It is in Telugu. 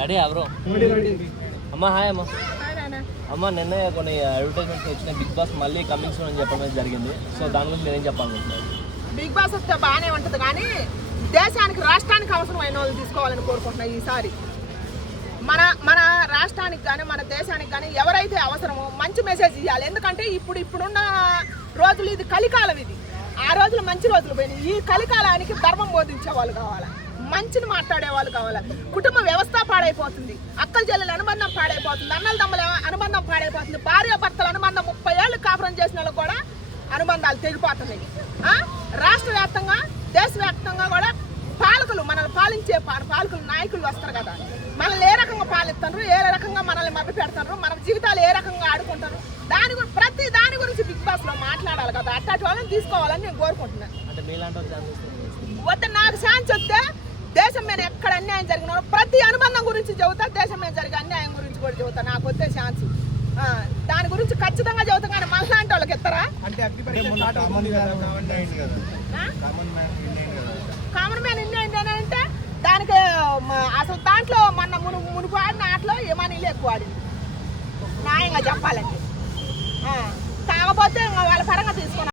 Ready bro. అమ్మ హాయ్ అమ్మ. అమ్మ నిన్న కొన్ని అడ్వర్టైజ్మెంట్స్ వచ్చినాయి, బిగ్ బాస్ మళ్ళీ కమింగ్ సూన్ అని చెప్పడం జరిగింది. సో దాని గురించి నేనేం చెప్పాలనుకుంటున్నాను. బిగ్ బాస్ వస్తే బాగానే ఉంటుంది, కానీ దేశానికి రాష్ట్రానికి అవసరమైన వాళ్ళు తీసుకోవాలని కోరుకుంటున్నా. ఈసారి మన మన రాష్ట్రానికి కానీ మన దేశానికి కానీ ఎవరైతే అవసరమో మంచి మెసేజ్ ఇవ్వాలి. ఎందుకంటే ఇప్పుడున్న రోజులు ఇది కలికాలం, ఇది ఆ రోజులు మంచి రోజులు పోయినాయి. ఈ కలికాలానికి ధర్మం బోధించే వాళ్ళు కావాలి, మంచిని మాట్లాడే వాళ్ళు కావాలి. కుటుంబ వ్యవస్థ పాడైపోతుంది, అక్కల చెల్లెల అనుబంధం పాడైపోతుంది, అన్నల తమ్ముల అనుబంధం పాడైపోతుంది, భార్య భర్తల అనుబంధం 30 ఏళ్ళు కాపురం చేసిన వాళ్ళు కూడా అనుబంధాలు తెగిపోతున్నాయి. రాష్ట్ర వ్యాప్తంగా దేశవ్యాప్తంగా కూడా పాలకులు, మనల్ని పాలించే పాలకులు నాయకులు వస్తారు కదా, మనల్ని ఏ రకంగా పాలిస్తారు, ఏ రకంగా మనల్ని మభ్య పెడతారు, మన జీవితాలు ఏ రకంగా ఆడుకుంటారు, ప్రతి దాని గురించి బిగ్ బాస్ లో మాట్లాడాలి కదా. అట్లాంటి వాళ్ళని తీసుకోవాలని నేను కోరుకుంటున్నాను. వద్ద నాకు ఛాన్స్ వస్తే దేశం మీద ఎక్కడ అన్యాయం జరిగినా ప్రతి అనుబంధం గురించి చెబుతా, దేశం మీద జరిగే అన్యాయం గురించి కూడా చెబుతా. నాకు వస్తే ఛాన్స్ దాని గురించి ఖచ్చితంగా చెబుతా. కానీ మళ్ళాంటి వాళ్ళకి ఇస్తారా? కామన్ మ్యాన్ ఇండియా అంటే దానికి అసలు దాంట్లో మొన్న మునుపు ఆడిన ఆటలో ఏమనీళ్ళు ఎక్కువ ఆడింది న్యాయంగా చెప్పాలంటే. కాకపోతే వాళ్ళ పరంగా తీసుకున్నాం.